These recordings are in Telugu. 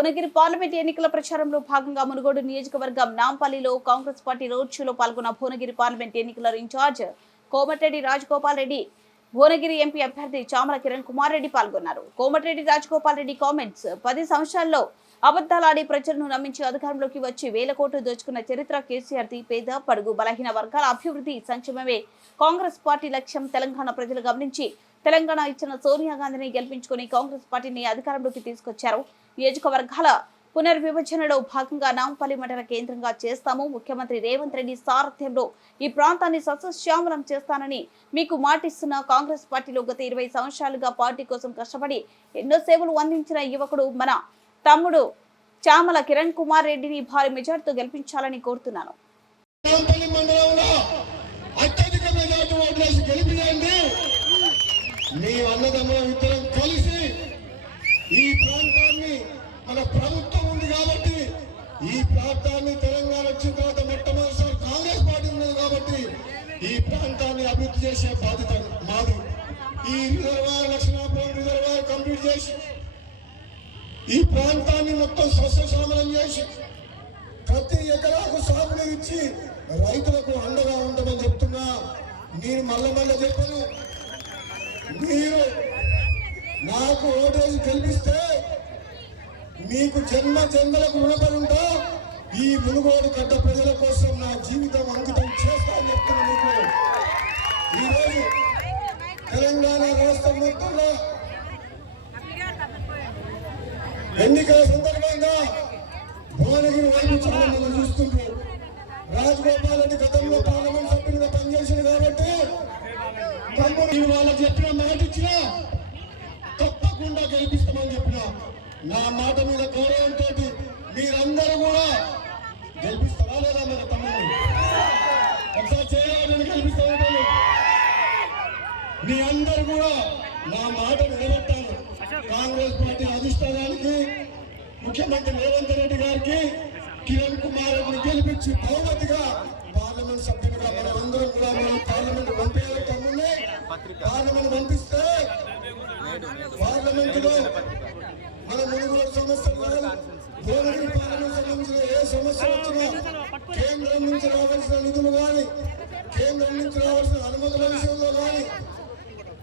పార్లమెంట్ ఎన్నికల ప్రచారంలో భాగంగా మునుగోడు నియోజకవర్గం నాంపల్లిలో కాంగ్రెస్ పార్టీ రోడ్ షోలో పాల్గొన్న భువనగిరి పార్లమెంట్ ఎన్నికల in charge Komatireddy Rajagopal Reddy Bhuvanagiri MP అభ్యర్థి చామల కిరణ్ కుమార్ రెడ్డి పాల్గొన్నారు. కోమటిరెడ్డి రాజగోపాల్ రెడ్డి కామెంట్స్ పది సంవత్సరాల్లో అబద్దాలాడి ప్రజలను నమ్మించి అధికారంలోకి వచ్చి వేల కోట్లు దోచుకున్న చరిత్ర కేసీఆర్ ది పేద పడుగు బలహీన వర్గాల అభివృద్ధి సంక్షేమమే కాంగ్రెస్ పార్టీ లక్ష్యం తెలంగాణ ప్రజలు గమనించి తెలంగాణ ఇచ్చిన సోనియా గాంధీని గెలిపించుకుని కాంగ్రెస్ పార్టీని అధికారంలోకి తీసుకొచ్చారు. నియోజకవర్గాల పునర్విభజనలో భాగంగా నాంపల్లి మండల కేంద్రంగా చేస్తాము. ముఖ్యమంత్రి రేవంత్ రెడ్డి సారథ్యంలో ఈ ప్రాంతాన్ని సస్యశ్యామలం చేస్తానని మీకు మాటిస్తున్న కాంగ్రెస్ పార్టీలో గత ఇరవై సంవత్సరాలుగా పార్టీ కోసం కష్టపడి ఎన్నో సేవలు అందించిన యువకుడు మన తమ్ముడు చామల కిరణ్ కుమార్ రెడ్డిని భారీ మెజార్టీతో గెలిపించాలని కోరుతున్నాను. మీ అన్నదమ్ముల ఇద్దరం కలిసి ఈ ప్రాంతాన్ని మన ప్రభుత్వం ఉంది కాబట్టి ఈ ప్రాంతాన్ని తెలంగాణ వచ్చిన తర్వాత మొట్టమొదటిసారి కాంగ్రెస్ పార్టీ ఉన్నది కాబట్టి ఈ ప్రాంతాన్ని అభివృద్ధి చేసే బాధ్యత మాది. ఈ రిజర్వాయర్ లక్షణాపురం రిజర్వాయర్ కంప్లీట్ చేసి ఈ ప్రాంతాన్ని మొత్తం సస్యశ్యామలం చేసి ప్రతి ఎకరాకు సాగునీరు ఇచ్చి రైతులకు అండగా ఉండమని చెప్తున్నా. నేను మళ్ళీ మళ్ళీ చెప్పను. మీరు నాకు ఓటేసి గెలిపిస్తే మీకు జన్మ జన్మలకు రుణపడి ఉంటా. ఈ మునుగోడు గడ్డ ప్రజల కోసం నా జీవితం అంకితం చేస్తా అని చెప్తున్నా మీకు. ఈరోజు తెలంగాణ రాష్ట్రం మొత్తంలో ఎన్నికల సందర్భంగా భువనగిరి వైపు చాలా మంది చూస్తుంటారు. రాజగోపాల్ రెడ్డి గతంలో పార్లమెంట్ సభ్యులుగా పనిచేసింది కాబట్టి తమ్ముడు వాళ్ళకి చెప్పిన మాట ఇచ్చిన తప్పకుండా గెలిపిస్తామని చెప్పిన నా మాట మీద గౌరవంతో మీరందరూ కూడా గెలిపిస్తారా లేదా మన తమ్ముడు? ఒకసారి చేయాలని గెలిపిస్తాను మీ అందరు కూడా నా మాట నిలబెట్టాను కాంగ్రెస్ పార్టీ అధిష్టానానికి ముఖ్యమంత్రి రేవంత్ రెడ్డి గారికి కిరణ్ కుమార్ గెలిపించి బహుమతిగా పార్లమెంట్ సభ్యులుగా మనం అందరం కూడా మనం పార్లమెంట్ పంపేయాలి పార్లమెంట్ పంపిస్తే పార్లమెంట్లో మన మునుగోడు సమస్యలు కానీ భువనగిరి పార్లమెంట్ సంబంధించిన ఏ సమస్య వచ్చినా కేంద్రం నుంచి రావాల్సిన నిధులు కానీ కేంద్రం నుంచి రావాల్సిన అనుమతుల విషయంలో కానీ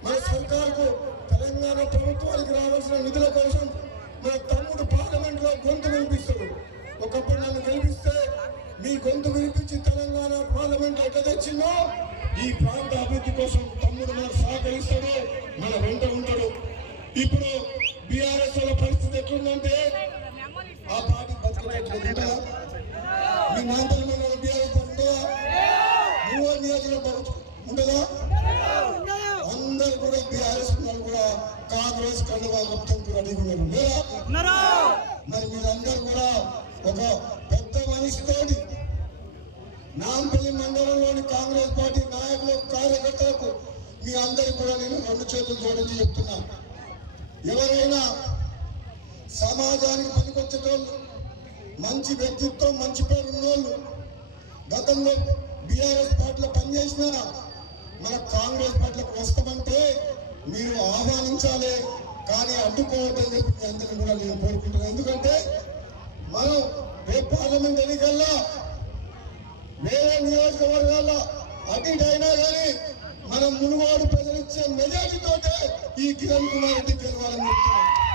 మన సర్కార్కు తెలంగాణ ప్రభుత్వానికి రావాల్సిన నిధుల కోసం మన తమ్ముడు పార్లమెంట్లో గొంతు వినిపిస్తాడు. ఒకప్పుడు నన్ను గెలిపిస్తే మీ గొంతు వినిపించి తెలంగాణ పార్లమెంట్ ఎట్లా తెచ్చిందో ఈ ప్రాంత అభివృద్ధి కోసం తమ్ముడు మనకు సహకరిస్తాడు మన వెంట ఉంటాడు. ఇప్పుడు బీఆర్ఎస్ వాళ్ళ పరిస్థితి ఎట్లుందంటే ఆ పార్టీ బతికేటట్లు మీ నాంతల మండలం బీఆర్ఎస్ ఉంటుందా నువ్వు నియోజకవర్గం ఉంటుందా అందరు కూడా బీఆర్ఎస్ వాళ్ళు కూడా కాంగ్రెస్ కండువా కప్పుతూ అడిగి ఉన్నారు? మరి మీరందరూ కూడా ఒక పెద్ద మనిషితోటి నాంపల్లి మండలంలోని కాంగ్రెస్ పార్టీ నాయకులకు కార్యకర్తలకు మీ అందరికి కూడా నేను రెండు చేతులు జోడించి చెప్తున్నా. ఎవరైనా సమాజానికి పనికొచ్చేటోళ్ళు మంచి వ్యక్తిత్వం మంచి పేరు ఉన్నోళ్ళు గతంలో బీఆర్ఎస్ పార్టీలో పనిచేసిన మన కాంగ్రెస్ పార్టీలకు వస్తామంటే మీరు ఆహ్వానించాలి. కానీ అడ్డుకోవద్దని చెప్పి మీ అందరినీ కూడా నేను కోరుకుంటున్నాను. ఎందుకంటే మనం రేపు పార్లమెంట్ ఎన్నికల్లో వేరే నియోజకవర్గాల్లో అటుటైనా కానీ మనం మునుగోడు ప్రజలిచ్చే మెజార్టీతోటే ఈ కిరణ్ కుమార్ రెడ్డి గెలవాలని చెప్తున్నాం